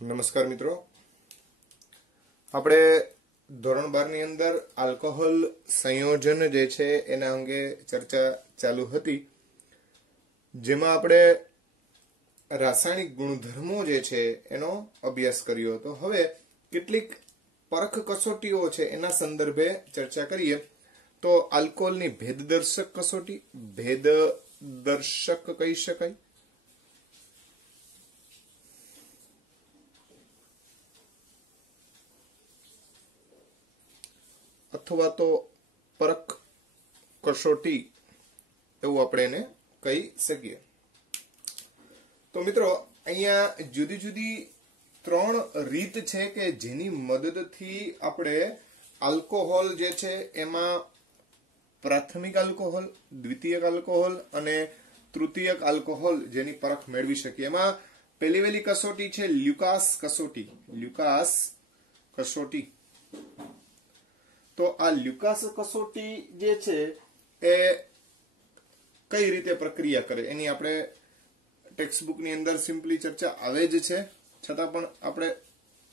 નમસ્કાર મિત્રો, આપણે ધોરણ 12 ની અંદર આલ્કોહોલ સંયોજન જે છે એના અંગે ચર્ચા ચાલુ હતી, જેમાં આપણે રાસાયણિક ગુણધર્મો જે છે એનો અભ્યાસ કર્યો હતો. હવે કેટલીક પરખ કસોટીઓ છે એના સંદર્ભે ચર્ચા કરીએ તો આલ્કોહોલની ભેદદર્શક કસોટી, ભેદદર્શક કહી શકાય, અથવા તો પરખ કસોટી એવું આપણે એને કહી શકીએ. તો મિત્રો, અહીંયા જુદી જુદી 3 રીત છે કે જેની મદદથી આપણે આલ્કોહોલ જે છે એમાં પ્રાથમિક આલ્કોહોલ, દ્વિતીયક આલ્કોહોલ અને તૃતીયક આલ્કોહોલ જેની પરખ મેળવી શકીએ. એમાં પહેલી કસોટી છે લ્યુકાસ કસોટી. લ્યુકાસ કસોટી. તો આ લ્યુકાસ કસોટી જે છે એ કઈ રીતે પ્રક્રિયા કરે એની આપણે ટેક્સ્ટબુક ની અંદર સિમ્પલી ચર્ચા આવે જ છે, છતાં પણ આપણે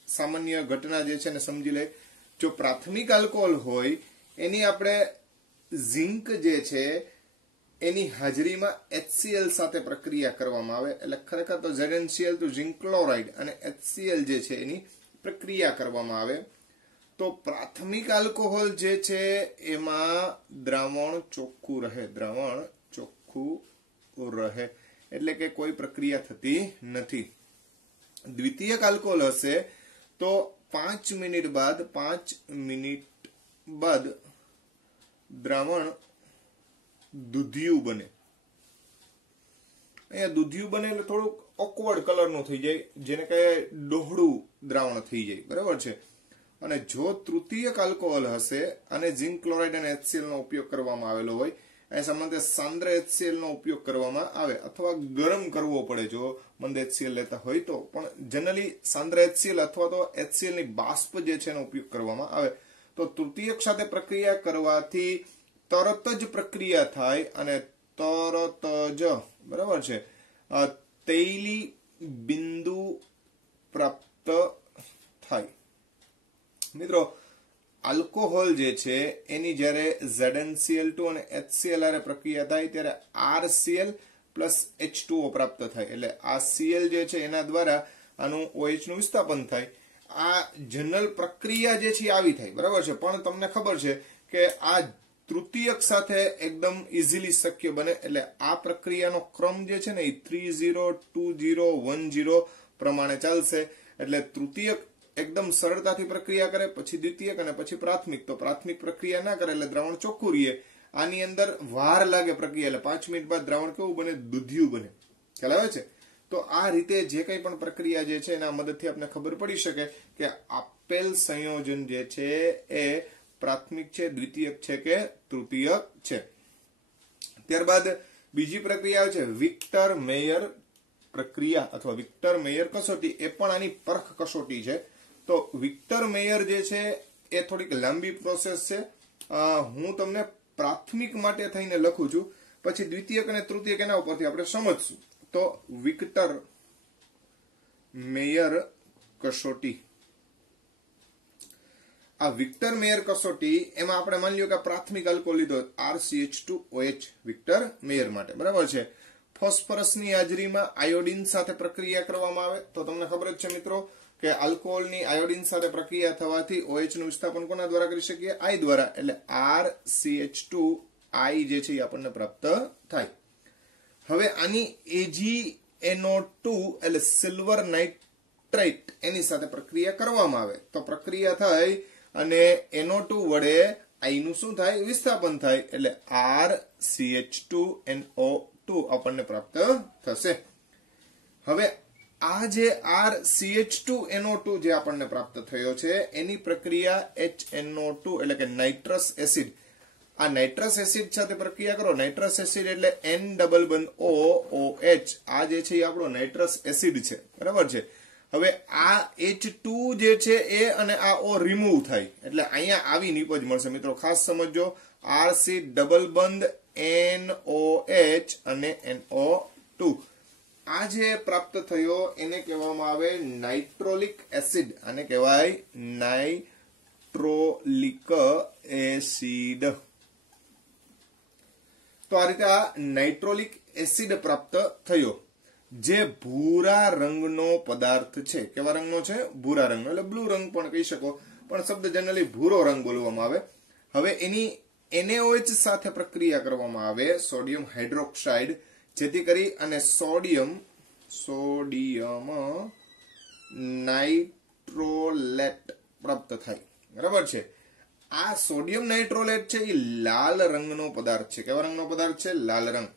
સામાન્ય ઘટના જે છે ને સમજી લઈએ. જો પ્રાથમિક આલ્કોહોલ હોય એની આપણે ઝિંક જે છે એની હાજરીમાં HCl સાથે પ્રક્રિયા કરવામાં આવે, એટલે ખરેખર તો ZnCl તો ઝિંક ક્લોરાઇડ અને HCl જે છે એની પ્રક્રિયા કરવામાં આવે. તો પ્રાથમિક આલ્કોહોલ જે છે એમાં દ્રાવણ ચોખ્ખું રહે, દ્રાવણ ચોખ્ખું રહે, એટલે કે કોઈ પ્રક્રિયા થતી નથી. દ્વિતીયક આલ્કોહોલ હશે તો 5 મિનિટ બાદ દ્રાવણ દૂધિયું બને. અહીંયા દૂધિયું બને એટલે થોડુંક ઓકવર્ડ કલરનું થઈ જાય, જેને કહે ડોહળું દ્રાવણ થઈ જાય, બરાબર છે. અને જો તૃતીયક આલ્કોહોલ હશે અને ઝિંક ક્લોરાઇડ અને HCl નો ઉપયોગ કરવામાં આવેલો હોય, એ સામાન્ય સાંદ્ર HCl નો ઉપયોગ કરવામાં આવે અથવા ગરમ કરવો પડે જો મંદ HCl લેતા હોય તો, પણ જનરલી સાંદ્ર HCl અથવા તો HCl ની બાષ્પ જે છે એનો ઉપયોગ કરવામાં આવે. તો તૃતીયક સાથે પ્રક્રિયા કરવાથી તરત જ પ્રક્રિયા થાય અને તરત જ, બરાબર છે, તૈલી બિંદુ પ્રાપ્ત થાય. મિત્રો, આલ્કોહોલ જે છે એની જ્યારે ZnCl2 અને HCl હારે પ્રક્રિયા થાય ત્યારે RCl પ્લસ H2O પ્રાપ્ત થાય, એટલે આ Cl જે છે એના દ્વારા આનું OH નું વિસ્થાપન થાય. આ જનરલ પ્રક્રિયા જે છે આવી થાય, બરાબર છે. પણ તમને ખબર છે કે આ તૃતીયક સાથે એકદમ ઇઝીલી શક્ય બને, એટલે આ પ્રક્રિયાનો ક્રમ જે છે ને એ 30 20 10 પ્રમાણે ચાલશે. એટલે તૃતીયક એકદમ સરળતાથી પ્રક્રિયા કરે, પછી દ્વિતીયક અને પછી પ્રાથમિક. તો પ્રાથમિક પ્રક્રિયા ના કરે એટલે દ્રાવણ ચોખ્ખું રહે. આની અંદર વાર લાગે પ્રક્રિયા, એટલે 5 મિનિટ બાદ દ્રાવણ કેવું બને? દૂધિયું બને. ખ્યાલ આવે છે? તો આ રીતે જે કંઈ પણ પ્રક્રિયા જે છે એના મદદથી આપણે ખબર પડી શકે કે આપેલ સંયોજન જે છે એ પ્રાથમિક છે, દ્વિતીયક છે કે તૃતીયક છે. ત્યારબાદ બીજી પ્રક્રિયા છે વિક્ટર મેયર પ્રક્રિયા અથવા વિક્ટર મેયર કસોટી. એ પણ આની પરખ કસોટી છે. તો વિક્ટર મેયર જે છે એ થોડીક લાંબી પ્રોસેસ છે. હું તમને પ્રાથમિક માટે થઈને લખું છું, પછી દ્વિતીયક અને તૃતીયક એના ઉપરથી આપણે સમજશું. તો વિક્ટર મેયર કસોટી. આ વિક્ટર મેયર કસોટી એમાં આપણે માની લ્યો કે પ્રાથમિક આલ્કોહોલ લીધો RCH2OH વિક્ટર મેયર માટે, બરાબર છે. ફોસ્ફરસની હાજરીમાં આયોડિન સાથે પ્રક્રિયા કરવામાં આવે. તો તમને ખબર જ છે મિત્રો કે આલ્કોહોલની આયોડિન સાથે પ્રક્રિયા થવાથી OH નું વિસ્થાપન કોના દ્વારા કરી શકીએ? I દ્વારા, એટલે RCH2I જે છે એ આપણને પ્રાપ્ત થાય. હવે આની AgNO2 એટલે સિલ્વર નાઇટ્રેટ એની સાથે પ્રક્રિયા કરવામાં આવે. તો પ્રક્રિયા થાય અને NO2 વડે I નું શું થાય? વિસ્થાપન થાય, એટલે RCH2NO2 આપણને પ્રાપ્ત થશે. હવે આ જે RCH2NO2 જે આપણને પ્રાપ્ત થયો છે એની પ્રક્રિયા HNO2 એટલે કે નાઇટ્રસ એસિડ. આ નાઇટ્રસ એસિડ સાથે પ્રક્રિયા કરો. નાઇટ્રસ એસિડ એટલે N-O-OH. આ જે છે એ આપણો નાઇટ્રસ એસિડ છે, બરાબર છે. હવે આ H2 જે છે એ અને આ O રિમૂવ થાય, એટલે અહીંયા આવી નિપજ મળશે. મિત્રો ખાસ સમજો, RC ડબલ બંધ NOH અને NO2. આ જે પ્રાપ્ત થયો એને કહેવામાં આવે નાઇટ્રોલિક એસિડ. આને કહેવાય નાઇટ્રોલિક એસિડ. તો આ રીતે આ નાઇટ્રોલિક એસિડ પ્રાપ્ત થયો, જે ભૂરા રંગનો પદાર્થ છે. કેવા રંગનો છે? ભૂરા રંગનો, એટલે બ્લુ રંગ પણ કહી શકો, પણ શબ્દ જનરલી ભૂરો રંગ બોલવામાં આવે. હવે એની NaOH સાથે પ્રક્રિયા કરવામાં આવે, સોડિયમ હાઇડ્રોક્સાઇડ, જેથી કરી અને સોડિયમ નાઇટ્રોલેટ પ્રાપ્ત થાય. બરાબર છે. આ સોડિયમ નાઇટ્રોલેટ છે એ લાલ રંગનો પદાર્થ છે. કેવા રંગનો પદાર્થ છે? લાલ રંગ.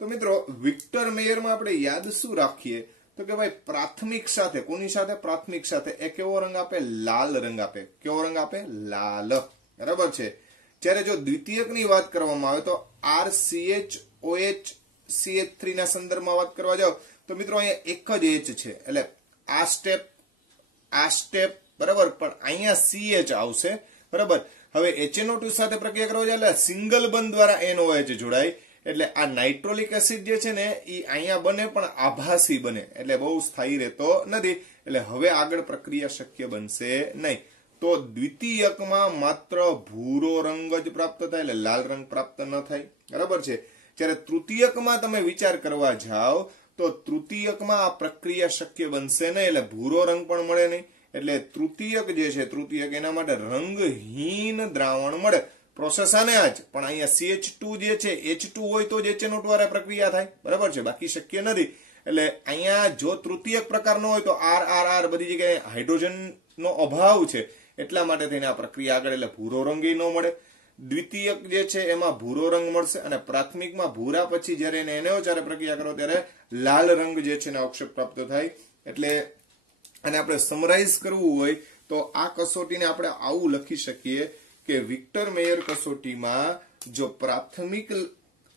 તો મિત્રો, વિક્ટર મેયરમાં આપણે યાદ શું રાખીએ? તો કે ભાઈ પ્રાથમિક સાથે, કોની સાથે? પ્રાથમિક સાથે એ કેવો રંગ આપે? લાલ રંગ આપે. કેવો રંગ આપે? લાલ. બરાબર છે. જ્યારે જો દ્વિતીયકની વાત કરવામાં આવે તો RCHOH CH3 ના સંદર્ભમાં વાત કરવા જાવ તો મિત્રો અહીંયા એક જ H છે, એટલે આ સ્ટેપ બરાબર, પણ અહીંયા CH આવશે. બરાબર. હવે HNO2 સાથે પ્રક્રિયા કરવા જાય એટલે સિંગલ બંધ દ્વારા NOH જોડાય, એટલે આ નાઇટ્રોલિક એસિડ જે છે ને એ અહીંયા બને પણ આભાસી બને, એટલે બહુ સ્થાયી રહેતો નથી. એટલે હવે આગળ પ્રક્રિયા શક્ય બનશે નહીં. તો દ્વિતીયકમાં માત્ર ભૂરો રંગ જ પ્રાપ્ત થાય, એટલે લાલ રંગ પ્રાપ્ત ન થાય. બરાબર છે. જ્યારે તૃતીયકમાં તમે વિચાર કરવા જાઓ તો તૃતીયકમાં આ પ્રક્રિયા શક્ય બનશે નહીં, એટલે ભૂરો રંગ પણ મળે નહીં. એટલે તૃતીયક જે છે, તૃતીયક એના માટે રંગહીન દ્રાવણ મળે. પ્રોસેસ આને જ, પણ અહીંયા CH2 જે છે, H2 હોય તો જ HNO2 વાળા પ્રક્રિયા થાય. બરાબર છે. બાકી શક્ય નથી. એટલે અહીંયા જો તૃતીયક પ્રકારનો હોય તો RRR બધી જગ્યાએ હાઇડ્રોજનનો અભાવ છે, એટલા માટે થઈને આ પ્રક્રિયા આગળ, એટલે ભૂરો રંગ ન મળે. દ્વિતીયક જે છે એમાં ભૂરો રંગ મળશે, અને પ્રાથમિકમાં ભૂરા પછી જયારે એને NaOH પ્રક્રિયા કરો ત્યારે લાલ રંગ જે છે અવક્ષેપ પ્રાપ્ત થાય. એટલે અને આપણે સમરાઇઝ કરવું હોય તો આ કસોટીને આપણે આવું લખી શકીએ કે વિક્ટર મેયર કસોટીમાં જો પ્રાથમિક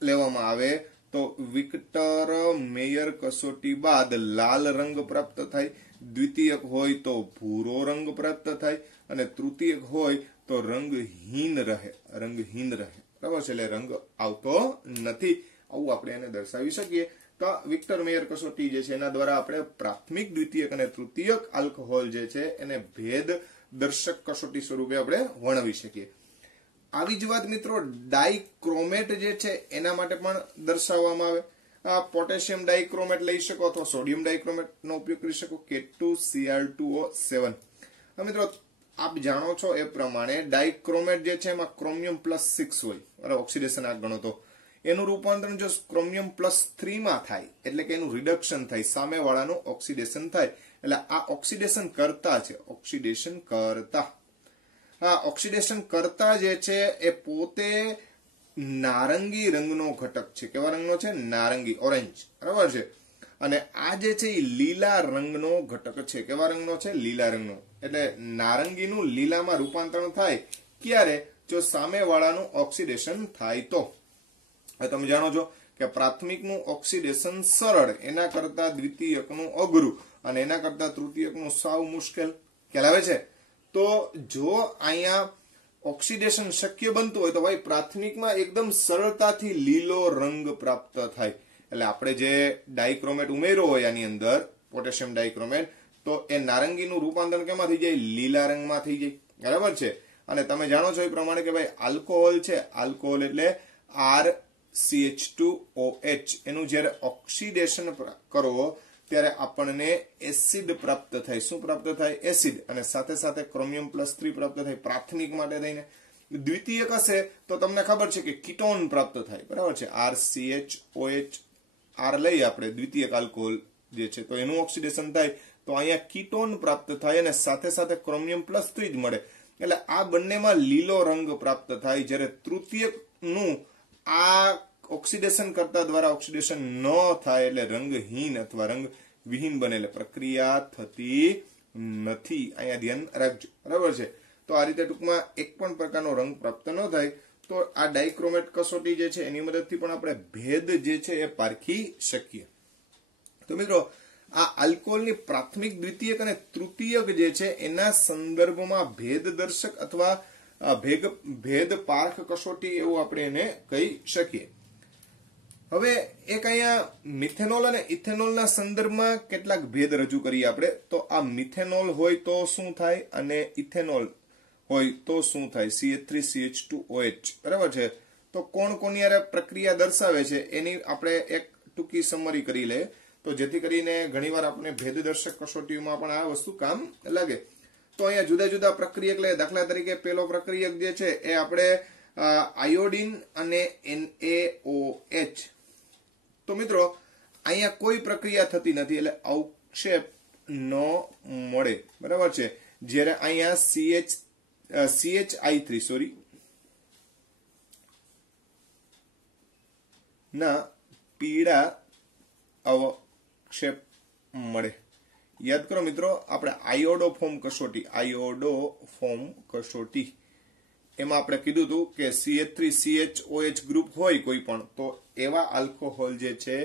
લેવામાં આવે તો વિક્ટર મેયર કસોટી બાદ લાલ રંગ પ્રાપ્ત થાય, દ્વિતીયક હોય તો ભૂરો રંગ પ્રાપ્ત થાય, અને તૃતીયક હોય તો રંગહીન રહે. બરાબર છે. એટલે રંગ આવતો નથી. આવું આપણે એને દર્શાવી શકીએ. તો વિક્ટર મેયર કસોટી જે છે એના દ્વારા આપણે પ્રાથમિક, દ્વિતીયક અને તૃતીયક આલ્કોહોલ જે છે એને ભેદ દર્શક કસોટી સ્વરૂપે આપણે વર્ણવી શકીએ. આવી જ વાત મિત્રો ડાઇક્રોમેટ જે છે એના માટે પણ દર્શાવવામાં આવે. પોટેશિયમ ડાઇક્રોમેટ લઈ શકો અથવા સોડિયમ ડાઇક્રોમેટ નો ઉપયોગ કરી શકો, K2Cr2O7. મિત્રો આપ જાણો છો એ પ્રમાણે ડાઇક્રોમેટ જે છે એમાં ક્રોમિયમ+6 હોય. બરાબર. ઓક્સિડેશન આ ગણો તો એનું રૂપાંતરણ જો ક્રોમિયમ+3 માં થાય, એટલે કે એનું રિડક્શન થાય, સામેવાળાનું ઓક્સિડેશન થાય. એટલે આ ઓક્સિડેશન કરતા છે. ઓક્સિડેશન કરતા જે છે એ પોતે નારંગી રંગનો ઘટક છે. કેવા રંગનો છે? નારંગી, ઓરેન્જ. બરાબર છે. અને આ જે છે એ લીલા રંગનો ઘટક છે. કેવા રંગનો છે? લીલા રંગનો. એટલે નારંગીનું લીલામાં રૂપાંતરણ થાય ક્યારે? જો સામેવાળાનું ઓક્સિડેશન થાય તો. હવે તમે જાણો છો કે પ્રાથમિકનું ઓક્સિડેશન સરળ, એના કરતા દ્વિતીયકનું અઘરું, અને એના કરતા તૃતીયકનું સાવ મુશ્કેલ. ખ્યાલ આવે છે? તો જો અહીંયા ઓક્સિડેશન શક્ય બનતું હોય તો ભાઈ પ્રાથમિકમાં એકદમ સરળતાથી લીલો રંગ પ્રાપ્ત થાય. એટલે આપણે જે ડાઇક્રોમેટ ઉમેર્યો હોય આની અંદર, પોટેશિયમ ડાઇક્રોમેટ, તો એ નારંગીનું રૂપાંતરણ કેમાં થઈ જાય? લીલા રંગમાં થઈ જાય. બરાબર છે. અને તમે જાણો છો એ પ્રમાણે કે ભાઈ આલ્કોહોલ છે, આલ્કોહોલ એટલે RCH2OH, એનું જયારે ઓક્સિડેશન કરો ત્યારે આપણને એસિડ પ્રાપ્ત થાય. શું પ્રાપ્ત થાય? એસિડ. અને સાથે સાથે ક્રોમિયમ+3 પ્રાપ્ત થાય પ્રાથમિક માટે થઈને. દ્વિતીયક હશે તો તમને ખબર છે કે કીટોન પ્રાપ્ત થાય. બરાબર છે. RCHOH R લઈ આપણે દ્વિતીયક આલ્કોહોલ જે છે, તો એનું ઓક્સિડેશન થાય તો અહીંયા કીટોન પ્રાપ્ત થાય, અને સાથે સાથે ક્રોમિયમ+3 જ મળે. એટલે આ બંનેમાં લીલો રંગ પ્રાપ્ત થાય. જ્યારે તૃતીયકનું આ ઓક્સિડેશન કરતા દ્વારા ઓક્સિડેશન ન થાય એટલે રંગહીન અથવા રંગ વિહીન બને, એટલે પ્રક્રિયા થતી નથી. અહીંયા ધ્યાન રાખજો. બરાબર છે. તો આ રીતે ટૂંકમાં એક પણ પ્રકારનો રંગ પ્રાપ્ત ન થાય. તો આ ડાઇક્રોમેટ કસોટી જે છે એની મદદથી પણ આપણે ભેદ જે છે એ પારખી શકીએ. તો મિત્રો આ આલ્કોહોલની પ્રાથમિક, દ્વિતીયક અને તૃતીયક જે છે એના સંદર્ભમાં ભેદ દર્શક અથવા ભેદ પારખ કસોટી એવું આપણે એને કહી શકીએ. હવે એક અહીંયા મિથેનોલ અને ઇથેનોલના સંદર્ભમાં કેટલાક ભેદ રજૂ કરીએ આપણે. તો આ મિથેનોલ હોય તો શું થાય અને ઇથેનોલ હોય તો શું થાય, CH3CH2OH, બરાબર છે. તો કોણ કોની યારે પ્રક્રિયા દર્શાવે છે એની આપણે એક ટૂંકી સમરી કરી લે, તો જેથી કરીને ઘણીવાર આપણે ભેદદર્શક કસોટીમાં પણ આ વસ્તુ કામ લાગે. તો અહીંયા જુદા જુદા પ્રક્રિયક લે. દાખલા તરીકે પેલો પ્રક્રિયક જે છે એ આપણે આયોડિન અને NaOH. તો મિત્રો અહીંયા કોઈ પ્રક્રિયા થતી નથી એટલે અવક્ષેપ ન મળે, બરાબર છે. જ્યારે અહીંયા CHI3 સોરી ના પીળા અવક્ષેપ મળે. યાદ કરો મિત્રો, આપણે આયોડોફોર્મ કસોટી એમાં આપણે કીધું હતું કે CH3CHOH ગ્રુપ હોય કોઈ પણ, તો એવા આલ્કોહોલ જે છે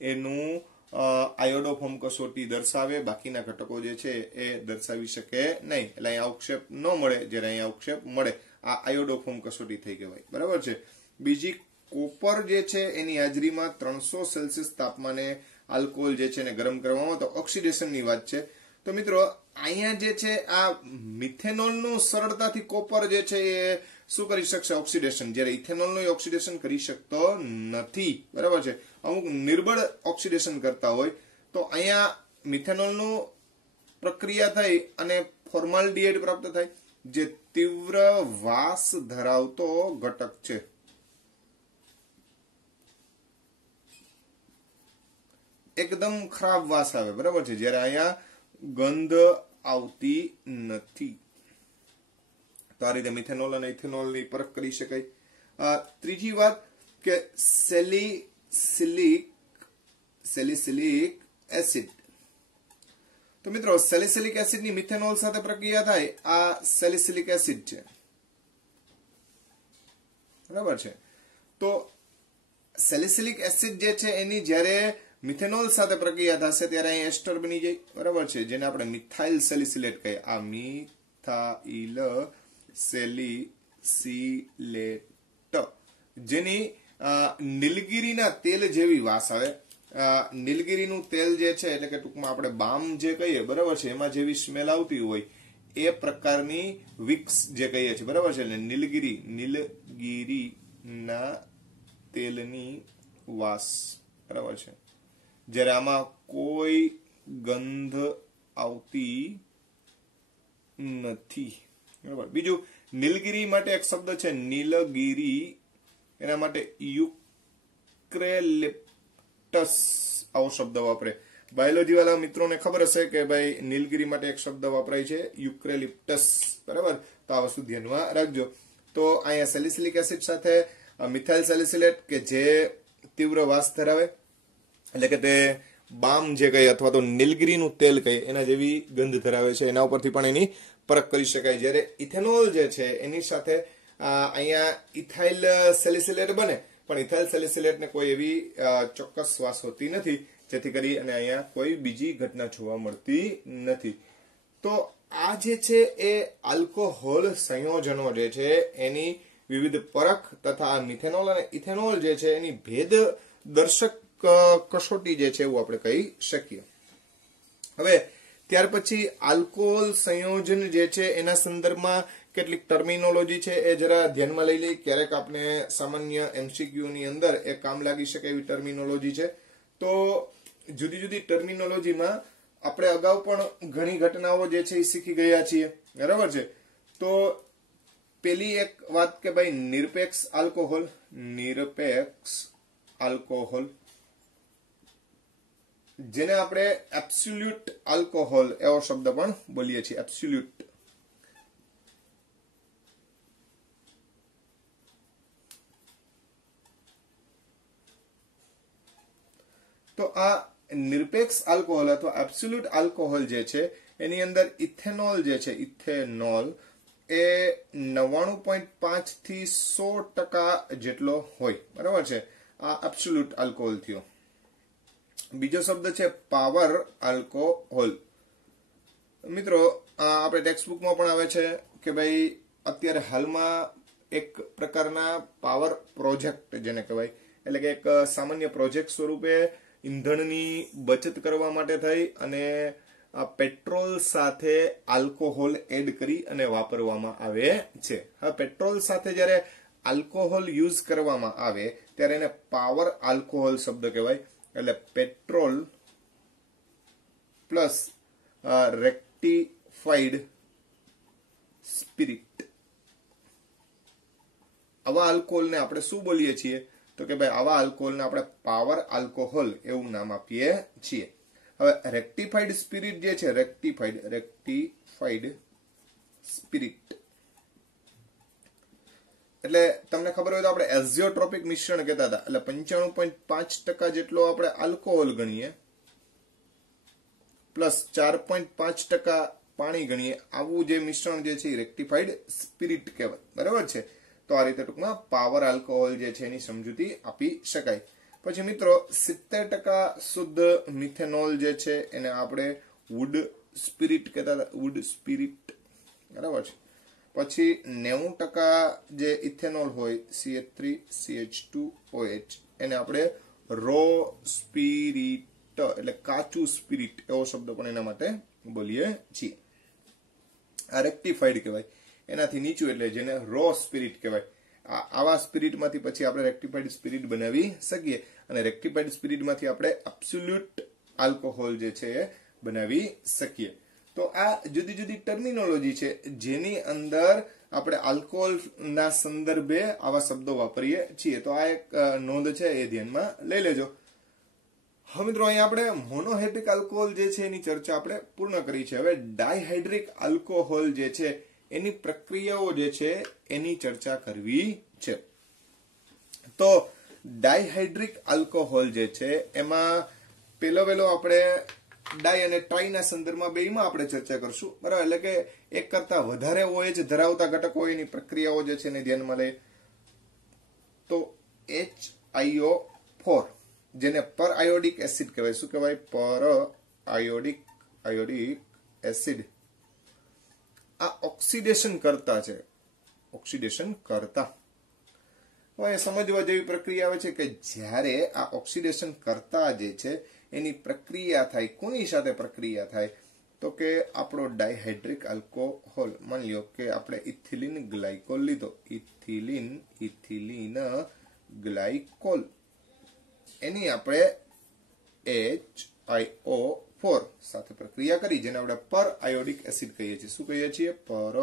એનું આયોડોફોર્મ કસોટી દર્શાવે, બાકીના ઘટકો જે છે એ દર્શાવી શકે નહીં. એટલે અહીંયા અવક્ષેપ ન મળે, જ્યારે અહીંયા અવક્ષેપ મળે. આ આયોડોફોર્મ કસોટી થઈ કહેવાય, બરાબર છે. બીજી, કોપર જે છે એની હાજરીમાં 300 સેલ્સિયસ તાપમાને આલ્કોહોલ જે છે એને ગરમ કરવામાં, તો ઓક્સિડેશનની વાત છે. તો મિત્રો અહીંયા જે છે આ મિથેનોલનું સરળતાથી કોપર જે છે એ શું કરી શકશે, ઓક્સિડેશન, જ્યારે ઇથેનોલનું ઓક્સિડેશન કરી શકતો નથી, બરાબર છે. અમુક નિર્બળ ઓક્સિડેશન કરતા હોય. તો અહીંયા મિથેનોલનું પ્રક્રિયા થઈ અને ફોર્માલ્ડિહાઇડ પ્રાપ્ત થાય, જે તીવ્ર વાસ ધરાવતો ઘટક છે. એકદમ ખરાબ વાસ આવે, બરાબર છે, જ્યારે અહીંયા ગંધ આવતી નથી. તો આ રીતે મિથેનોલ અને ઇથેનોલની પરખ કરી શકાય. ત્રીજી વાત કે સેલિસિલિક એસિડ. તો મિત્રો સેલિસિલિક એસિડની મિથેનોલ સાથે પ્રક્રિયા થાય, આ સેલિસિલિક એસિડ છે, બરાબર છે. તો સેલિસિલિક એસિડ જે છે એની જ્યારે મિથેનોલ સાથે પ્રક્રિયા થશે ત્યારે અહીં એસ્ટર બની જાય, બરાબર છે, જેને આપણે મિથાઇલ સેલિસિલેટ કહીએ. આ મિથાઇલ સેલિસિલેટ, જેની નીલગીરીના તેલ જેવી વાસ આવે. નીલગીરીનું તેલ જે છે એટલે કે ટૂંકમાં આપણે બામ જે કહીએ, બરાબર છે, એમાં જેવી સ્મેલ આવતી હોય એ પ્રકારની વિક્સ જે કહીએ છીએ, બરાબર છે. એટલે નીલગીરીના તેલની વાસ, બરાબર છે, જ્યારે આમાં કોઈ ગંધ આવતી નથી, બરાબર. બીજું, નીલગીરી માટે એક શબ્દ છે નીલગીરી, એના માટે યુક્રેલિપ્ટસ આવો શબ્દ વાપરે. બાયોલોજી વાળા મિત્રોને ખબર હશે કે ભાઈ નીલગીરી માટે એક શબ્દ વાપરાય છે યુક્રેલિપ્ટસ, બરાબર. તો આ વસ્તુ ધ્યાનમાં રાખજો. તો અહીંયા સેલિસિલિક એસિડ સાથે મિથાઇલ સેલિસિલેટ કે જે તીવ્ર વાસ ધરાવે, એટલે કે તે બામ જે કહીએ અથવા તો નીલગીરીનું તેલ કહીએ એના જેવી ગંધ ધરાવે છે, એના ઉપરથી પણ એની પરખ કરી શકાય. જ્યારે ઇથેનોલ જે છે એની સાથે અહીંયા ઇથાઇલ સેલિસિલેટ બને, પણ ઇથાઇલ સેલિસિલેટને કોઈ એવી ચોક્કસ વાસ હોતી નથી, જેથી કરી અને અહીંયા કોઈ બીજી ઘટના જોવા મળતી નથી. તો આ જે છે એ આલ્કોહોલ સંયોજનો જે છે એની વિવિધ પરખ તથા મિથેનોલ અને ઇથેનોલ જે છે એની ભેદ દર્શક કસોટી જે છે એવું આપણે કહી શકીએ. હવે ત્યાર પછી આલ્કોહોલ સંયોજન જે છે એના સંદર્ભમાં કેટલીક ટર્મિનોલોજી છે એ જરા ધ્યાનમાં લઈ લઈએ. ક્યારેક આપણે સામાન્ય MCQ ની અંદર એ કામ લાગી શકે એવી ટર્મિનોલોજી છે. તો જુદી જુદી ટર્મિનોલોજીમાં આપણે અગાઉ પણ ઘણી ઘટનાઓ જે છે એ શીખી ગયા છીએ, બરાબર છે. તો પેલી એક વાત કે ભાઈ નિરપેક્ષ આલ્કોહોલ, જેને આપણે એબ્સોલ્યુટ આલ્કોહોલ એવો શબ્દ પણ બોલીએ છીએ, એબ્સોલ્યુટ. તો આ નિરપેક્ષ આલ્કોહોલ અથવા એબ્સોલ્યુટ આલ્કોહોલ જે છે એની અંદર ઇથેનોલ જે છે, ઇથેનોલ એ 99.5 થી 100% જેટલો હોય, બરાબર છે. આ એબ્સોલ્યુટ આલ્કોહોલ થયો. બીજો શબ્દ છે પાવર આલ્કોહોલ. મિત્રો આપણે ટેક્સ્ટબુકમાં પણ આવે છે કે ભાઈ અત્યારે હાલમાં એક પ્રકારના પાવર પ્રોજેક્ટ જેને કહેવાય એટલે કે એક સામાન્ય પ્રોજેક્ટ સ્વરૂપે ઈંધણની બચત કરવા માટે થઈ અને પેટ્રોલ સાથે આલ્કોહોલ એડ કરી અને વાપરવામાં આવે છે. હવે પેટ્રોલ સાથે જ્યારે આલ્કોહોલ યુઝ કરવામાં આવે ત્યારે એને પાવર આલ્કોહોલ શબ્દ કહેવાય. એટલે પેટ્રોલ પ્લસ રેક્ટિફાઈડ સ્પિરિટ, આવા આલ્કોહોલને આપણે શું બોલીએ છીએ? તો કે ભાઈ આવા આલ્કોહોલને આપણે પાવર આલ્કોહોલ એવું નામ આપીએ છીએ. હવે રેક્ટિફાઈડ સ્પિરિટ જે છે, રેક્ટિફાઈડ સ્પિરિટ એટલે તમને ખબર હોય તો આપણે એઝિયોટ્રોપિક મિશ્રણ કહેતા હતા. એટલે 95.5% જેટલો આપણે આલ્કોહોલ ગણીએ પ્લસ 4.5% પાણી ગણીએ, આવું જે મિશ્રણ જે છે એ રેક્ટિફાઈડ સ્પિરિટ કહેવાય. બરાબર છે. તો આ રીતે ટૂંકમાં પાવર આલ્કોહોલ જે છે એની સમજૂતી આપી શકાય. પછી મિત્રો 70% શુદ્ધ મિથેનોલ જે છે એને આપણે વુડ સ્પિરિટ કહેતા હતા, વુડ સ્પિરિટ. બરાબર છે. પછી 90% જે ઇથેનોલ હોય CH3CH2OH એને આપણે રો સ્પિરિટ એટલે કાચું સ્પિરિટ એવો શબ્દ પણ એના માટે બોલીએ છીએ. આ રેક્ટિફાઈડ કહેવાય. એનાથી નીચું એટલે જેને રો સ્પિરિટ કહેવાય. આવા સ્પિરિટમાંથી પછી આપણે રેક્ટિફાઈડ સ્પિરિટ બનાવી શકીએ અને રેક્ટિફાઈડ સ્પિરિટમાંથી આપણે એબ્સોલ્યુટ આલ્કોહોલ જે છે એ બનાવી શકીએ. તો આ જુદી જુદી ટર્મિનોલોજી છે જેની અંદર આપણે આલ્કોહોલના સંદર્ભે આવા શબ્દો વાપરીએ છીએ. તો આ એક નોંધ છે, એ ધ્યાનમાં લઈ લેજો. હવે મિત્રો અહીંયા આપણે મોનોહાઇડ્રિક આલ્કોહોલ જે છે એની ચર્ચા આપણે પૂર્ણ કરી છે. હવે ડાયહાઇડ્રિક આલ્કોહોલ જે છે એની પ્રક્રિયાઓ જે છે એની ચર્ચા કરવી છે. તો ડાયહાઇડ્રિક આલ્કોહોલ જે છે એમાં પેલો આપણે ડાય અને ટ્રાય સંદર્ભમાં બેમાં આપણે ચર્ચા કરશું. બરાબર. એટલે કે એક કરતા વધારે OH ધરાવતા ઘટકો એની પ્રક્રિયાઓ જે છે એને ધ્યાનમાં લઈએ તો HiO4 જેને પર આયોડિક એસિડ કહેવાય. શું કહેવાય? પર આયોડિક એસિડ. આ ઓક્સિડેશન કરતા છે, ઓક્સિડેશન કરતા. હવે સમજવા જેવી પ્રક્રિયા આવે છે કે જ્યારે આ ઓક્સિડેશન કરતા જે છે એની પ્રક્રિયા થાય, કોની સાથે પ્રક્રિયા થાય? તો કે આપણો ડાયહાઇડ્રિક આલ્કોહોલ, માની લ્યો કે આપણે ઇથિલિન ગ્લાયકોલ લીધો, ઇથિલિન ગ્લાયકોલ, એની આપણે HiO4 સાથે પ્રક્રિયા કરી જેને આપણે પર આયોડિક એસિડ કહીએ છીએ. શું કહીએ છીએ? પર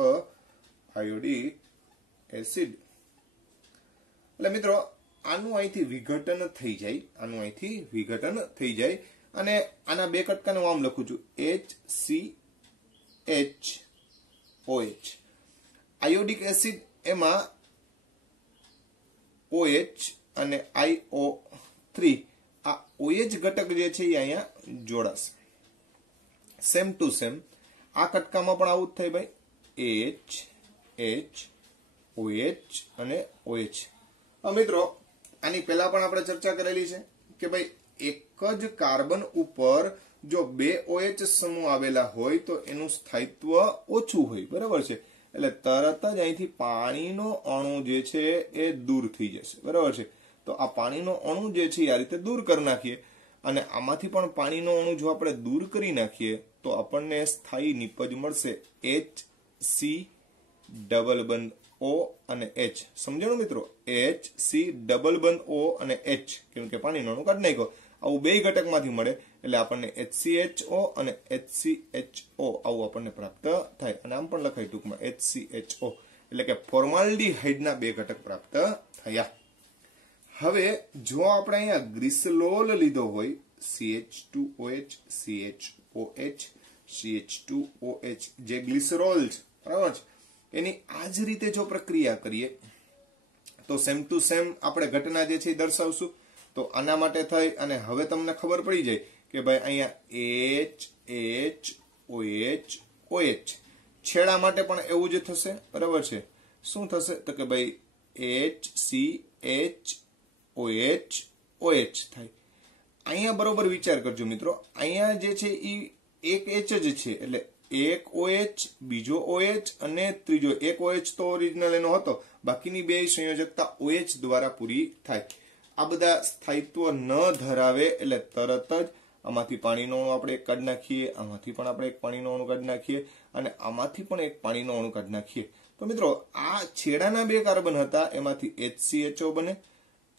આયોડિક એસિડ. એટલે મિત્રો આનું અહીંથી વિઘટન થઈ જાય, અને આના બે કટકાને હું આમ લખું છું HCHOH. આયોડિક એસિડ એમાં OH અને IO3 આ OH ઘટક જે છે એ અહીંયા જોડાશે. સેમ ટુ સેમ આ કટકામાં પણ આવું જ થાય ભાઈ, OH અને OH. મિત્રો આની પહેલા પણ આપણે ચર્ચા કરેલી છે કે ભાઈ એક જ કાર્બન ઉપર જો બે OH સમૂહ આવેલા હોય તો એનું સ્થાયિત્વ ઓછું હોય. બરાબર છે. એટલે તરત જ અહીંથી પાણીનો અણુ જે છે એ દૂર થઈ જશે. બરાબર છે. તો આ પાણીનો અણુ જે છે આ રીતે દૂર કરી નાખીએ અને આમાંથી પણ પાણીનો અણુ જો આપણે દૂર કરી નાખીએ તો આપણને સ્થાયી નિપજ મળશે HC ડબલ બંધ O અને H. સમજાણું મિત્રો? HC ડબલ બંધ O અને H, કેમ કે પાણીનો અણુ કાઢી નાખ્યો. આવું બે ઘટકમાંથી મળે એટલે આપણને HCHO અને HCHO આવું આપણને પ્રાપ્ત થાય. અને આમ પણ લખાય ટૂંકમાં HCHO, એટલે કે ફોર્માલ્ડીહાઇડના બે ઘટક પ્રાપ્ત થયા. હવે જો આપણે અહીંયા ગ્લિસરોલ લીધો હોય CH2OH, CHOH, CH2OH જે ગ્લિસરોલ છે, બરાબર છે, એની આ જ રીતે જો પ્રક્રિયા કરીએ તો સેમ ટુ સેમ આપણે ઘટના જે છે એ દર્શાવશું. તો આના માટે થઈ અને હવે તમને ખબર પડી જાય કે ભાઈ અહીંયા HHOH છેડા માટે પણ એવું જ થશે. બરાબર છે. શું થશે? તો કે ભાઈ HCHOH થાય. અહીંયા બરોબર વિચાર કરજો મિત્રો. અહીંયા જે છે એ એક H જ છે, એટલે એક OH, બીજો OH અને ત્રીજો એક OH તો ઓરિજિનલ એનો હતો, બાકીની બે સંયોજકતા OH દ્વારા પૂરી થાય. આ બધા સ્થાયિત્વ ન ધરાવે એટલે તરત જ આમાંથી પાણીનો અણુ આપણે એક કાઢી નાખીએ, આમાંથી પણ આપણે એક પાણીનો અણુ કાઢી નાખીએ અને આમાંથી પણ એક પાણીનો અણુ કાઢી નાખીએ. તો મિત્રો આ છેડાના બે કાર્બન હતા એમાંથી HCHO બને,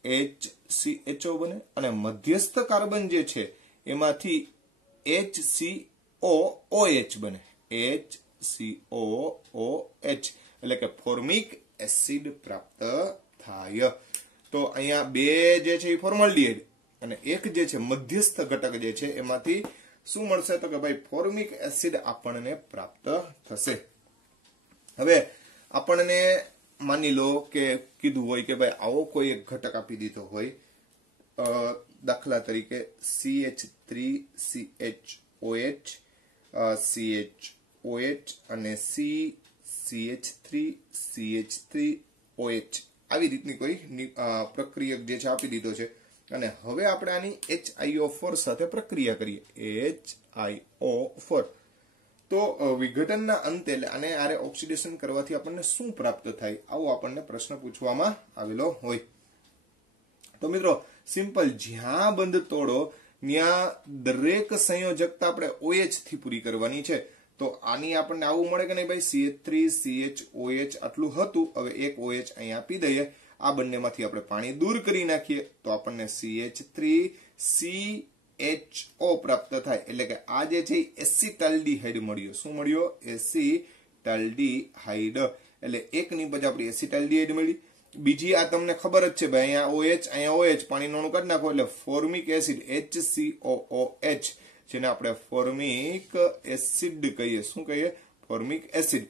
HCHO બને અને મધ્યસ્થ કાર્બન જે છે એમાંથી HCOOH બને, HCOOH એટલે કે ફોર્મિક એસિડ પ્રાપ્ત થાય. તો અહીંયા બે જે છે એ ફોર્માલ્ડિહાઇડ અને એક જે છે મધ્યસ્થ ઘટક જે છે એમાંથી શું મળશે તો કે ભાઈ ફોર્મિક એસિડ આપણને પ્રાપ્ત થશે. હવે આપણને માની લો કે કીધું હોય કે ભાઈ આવો કોઈ એક ઘટક આપી દીધો હોય, દાખલા તરીકે CH3CHOH, CHOH અને CH3CH3OH આવી રીતની કોઈ પ્રક્રિયક જે છે આપી દીધો છે અને હવે આપણે આની HiO4 સાથે પ્રક્રિયા કરીએ, HiO4. તો વિઘટનના અંતે આને આરે ઓક્સિડેશન કરવાથી આપણને શું પ્રાપ્ત થાય, આવો આપણને પ્રશ્ન પૂછવામાં આવેલો હોય. તો મિત્રો સિમ્પલ, જ્યાં બંધ તોડો ત્યાં દરેક સંયોજકતા આપણે OH થી પૂરી કરવાની છે. તો આની આપણને આવું મળે કે નહીં ભાઈ, CH3CHOH આટલું હતું, હવે એક OH અહીંયા આપી દઈએ, આ બંનેમાંથી આપણે પાણી દૂર કરી નાખીએ તો આપણને CH3CHO પ્રાપ્ત થાય. એટલે કે આ જે છે એસિટાલ્ડીહાઇડ મળ્યો. શું મળ્યો? એસિટાલ્ડીહાઇડ. એટલે એક નિપજ આપણી એસિટાલ્ડીહાઇડ મળી. બીજી આ તમને ખબર જ છે ભાઈ, અહીંયા OH પાણીનો અણુ કાઢી નાખો એટલે ફોર્મિક એસિડ HCOOH, જેને આપણે ફોર્મિક એસિડ કહીએ. શું કહીએ? Formic acid.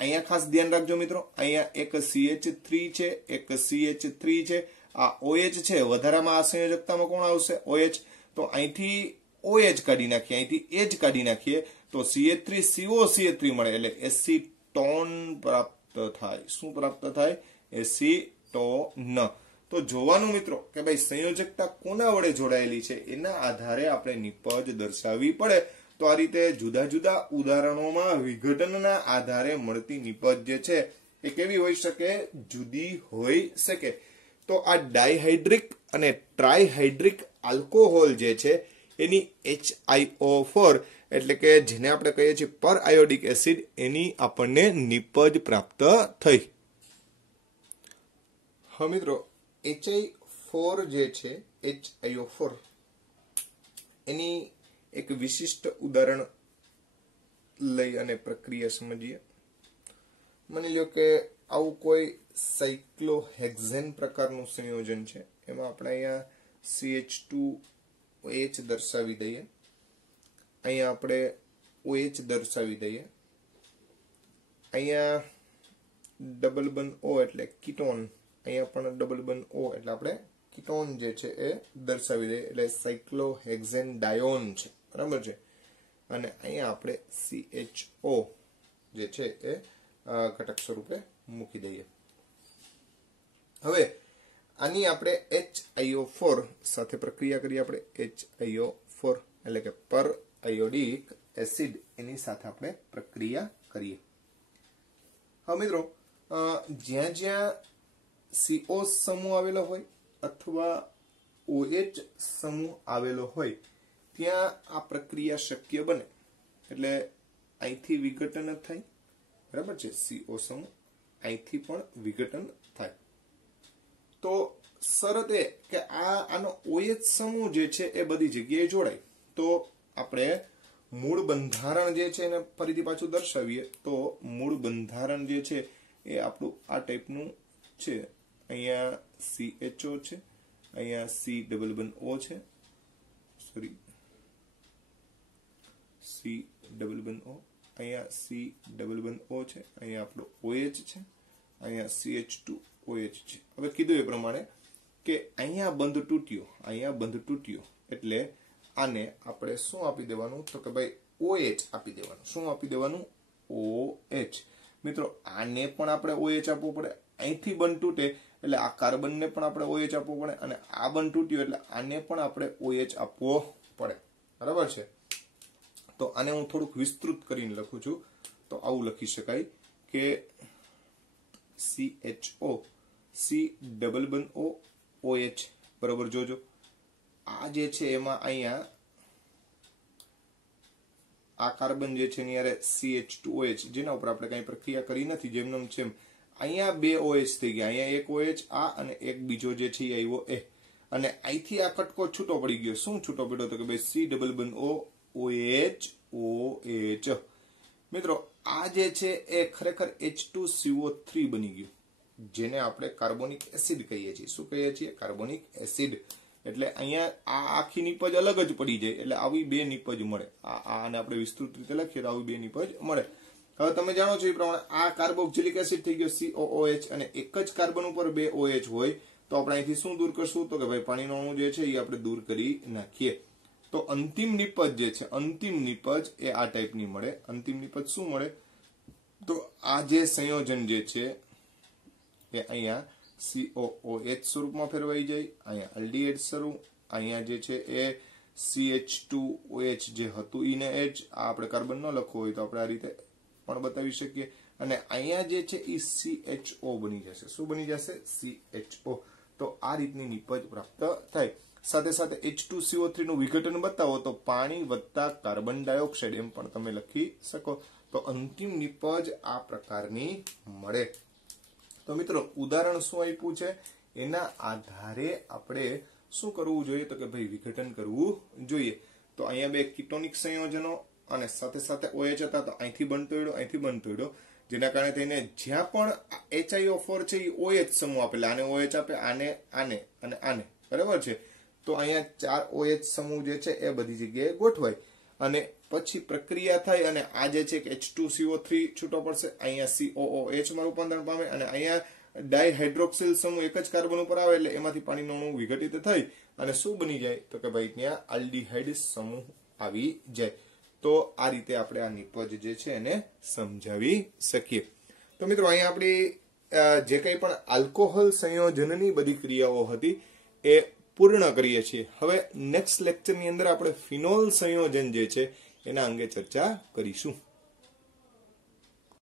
અહીંયા ખાસ ધ્યાન રાખજો મિત્રો, અહીંયા એક CH3 છે, એક CH3 છે, આ OH છે, વધારામાં આ સંયોજકતામાં કોણ આવશે? OH. તો અહીંથી OH કાઢી નાખીએ, અહીંથી H કાઢી નાખીએ તો CH3COCH3 મળે એટલે એસિટોન પ્રાપ્ત થાય. શું પ્રાપ્ત થાય? એસિટોન. તો જોવાનું મિત્રો કે ભાઈ સંયોજકતા કોના વડે જોડાયેલી છે એના આધારે આપણે નિપજ દર્શાવવી પડે. તો આ રીતે જુદા જુદા ઉદાહરણોમાં વિઘટનના આધારે મળતી નિપજ જે છે એ કેવી હોઈ શકે? જુદી હોઈ શકે. તો આ ડાયહાઇડ્રિક અને ટ્રાયહાઇડ્રિક આલ્કોહોલ જે છે એની HiO4 એટલે કે જેને આપણે કહીએ છીએ પર આયોડિક એસિડ, એની આપણને નિપજ પ્રાપ્ત થઈ. હા મિત્રો, HiO4 જે છે, HiO4 એની એક વિશિષ્ટ ઉદાહરણ લઈ અને પ્રક્રિયા સમજીએ. માની લો કે આવું કોઈ સાયક્લોહેક્ઝેન પ્રકારનું સંયોજન છે, એમાં આપણે અહીંયા CH2OH દર્શાવી દઈએ, અહીંયા આપણે OH દર્શાવી દઈએ, અહીંયા ડબલ બંધ O એટલે કીટોન, અહીંયા પણ ડબલ બંધ O એટલે આપણે કીટોન જે છે એ દર્શાવી દઈએ, એટલે સાયક્લોહેક્ઝેન ડાયોન છે, બરાબર છે. અને અહીંયા આપણે CHO જે છે એ ઘટક સ્વરૂપે મૂકી દઈએ. હવે આની આપણે HiO4 સાથે પ્રક્રિયા કરીએ. આપણે HiO4 એટલે કે પર આયોડિક એસિડ, એની સાથે આપણે પ્રક્રિયા કરીએ. હા મિત્રો, જ્યાં જ્યાં CO સમૂહ આવેલો હોય અથવા OH સમૂહ આવેલો હોય ત્યાં આ પ્રક્રિયા શક્ય બને. એટલે અહીંથી વિઘટન થાય, બરાબર છે, CO સમૂહ અહીંથી પણ વિઘટન થાય. તો શરત એ કે આનો OH સમૂહ જે છે એ બધી જગ્યાએ જોડાય. તો આપણે મૂળ બંધારણ જે છે એને ફરીથી પાછું દર્શાવીએ તો મૂળ બંધારણ જે છે એ આપણું આ ટાઈપનું છે. અહીંયા CHO છે, અહીંયા C ડબલ બંધ O છે, સોરી C ડબલ બંધ O, અહીંયા C ડબલ બંધ O છે, અહીંયા આપણો OH છે, અહીંયા CH2OH છે. હવે કીધું એ પ્રમાણે કે અહીંયા બંધ તૂટ્યો, અહીંયા બંધ તૂટ્યો એટલે આને આપણે શું આપી દેવાનું તો કે ભાઈ OH આપી દેવાનું. શું આપી દેવાનું? OH. મિત્રો આને પણ આપણે OH આપવું પડે. અહીંથી બંધ તૂટે એટલે આ કાર્બનને પણ આપણે OH આપવું પડે અને આ બંધ તૂટ્યું એટલે આને પણ આપણે OH આપવો પડે, બરાબર છે. તો આને હું થોડુંક વિસ્તૃત કરીને લખું છું. તો આવું લખી શકાય કે CHO, C ડબલ બંધ O, OH બરોબર જોજો, આ જે છે એમાં અહીંયા આ કાર્બન જે છે એની યારે CH2OH જેના ઉપર આપણે કઈ પ્રક્રિયા કરી નથી, જેમનો છે અહીંયા 2 OH થઈ ગયા, અહીંયા એક OH આ અને એક બીજો જે છે એ આવ્યો એ, અને અહીંથી આ કટકો છૂટો પડી ગયો. શું છૂટો પડ્યો તો કે ભાઈ C ડબલ બન OH. મિત્રો આ જે છે એ ખરેખર H2CO3 બની ગયું, જેને આપણે કાર્બોનિક એસિડ કહીએ છીએ. શું કહીએ છીએ? Carbonic acid. એટલે અહીંયા આ આખી નિપજ અલગ જ પડી જાય, એટલે આવી 2 નિપજ મળે. આને આપણે વિસ્તૃત રીતે લખીએ તો આવી 2 નિપજ મળે. હવે તમે જાણો છો એ પ્રમાણે આ કાર્બોક્સિલિક એસિડ થઈ ગયો COOH, અને એક જ કાર્બન ઉપર 2 OH હોય તો આપણે અહીંથી શું દૂર કરશું તો કે ભાઈ પાણીનો અણુ જે છે એ આપણે દૂર કરી નાખીએ. તો અંતિમ નિપજ જે છે, અંતિમ નિપજ એ આ ટાઈપની મળે. અંતિમ નિપજ શું મળે તો આ જે સંયોજન જે છે એ અહીંયા COOH સ્વરૂપમાં ફેરવાઈ જાય, અહીંયા aldehyde સ્વરૂપ, અહીંયા જે છે એ CH2OH જે હતું ઈ ને H, આ આપણે કાર્બન ન લખવું હોય તો આપણે આ રીતે પણ બતાવી શકીએ, અને અહીંયા જે છે એ CHO બની જશે. શું બની જશે? CHO. તો આ રીતની નિપજ પ્રાપ્ત થાય. સાથે સાથે H2CO3 નું વિઘટન બતાવો તો પાણી વત્તા કાર્બન ડાયોક્સાઇડ એમ પણ તમે લખી શકો. તો અંતિમ નિપજ આ પ્રકારની મળે. તો મિત્રો ઉદાહરણ શું આપ્યું છે એના આધારે આપણે શું કરવું જોઈએ તો કે ભાઈ વિઘટન કરવું જોઈએ. તો અહીંયા 2 કીટોનિક સંયોજનો અને સાથે સાથે OH હતા, તો અહીંથી બનતો જેના કારણે થઈને જ્યાં પણ HiO4 છે એ OH સમૂહ આપેલા, આને OH આપે, આને અને આને, બરાબર છે. તો અહીંયા 4 OH સમૂહ જે છે એ બધી જગ્યાએ ગોઠવાય, અને પછી પ્રક્રિયા થાય અને આ જે છે H2CO3 છૂટો પડશે, અહીંયા COOH માં રૂપાંતરણ પામે, અને અહીંયા ડાયહાઇડ્રોક્સિલ સમૂહ એક જ કાર્બન ઉપર આવે એટલે એમાંથી પાણીનો અણુ વિઘટિત થઈ અને શું બની જાય તો કે ભાઈ ત્યાં આલ્ડીહાઇડ સમૂહ આવી જાય. તો આ રીતે આપણે આ નિપજ જે છે એને સમજાવી શકીએ. તો મિત્રો અહીંયા આપણી જે કંઈ પણ આલ્કોહોલ સંયોજનની બધી ક્રિયાઓ હતી એ પૂર્ણ કરીએ છીએ. હવે નેક્સ્ટ લેક્ચરની અંદર આપણે ફિનોલ સંયોજન જે છે એના અંગે ચર્ચા કરીશું.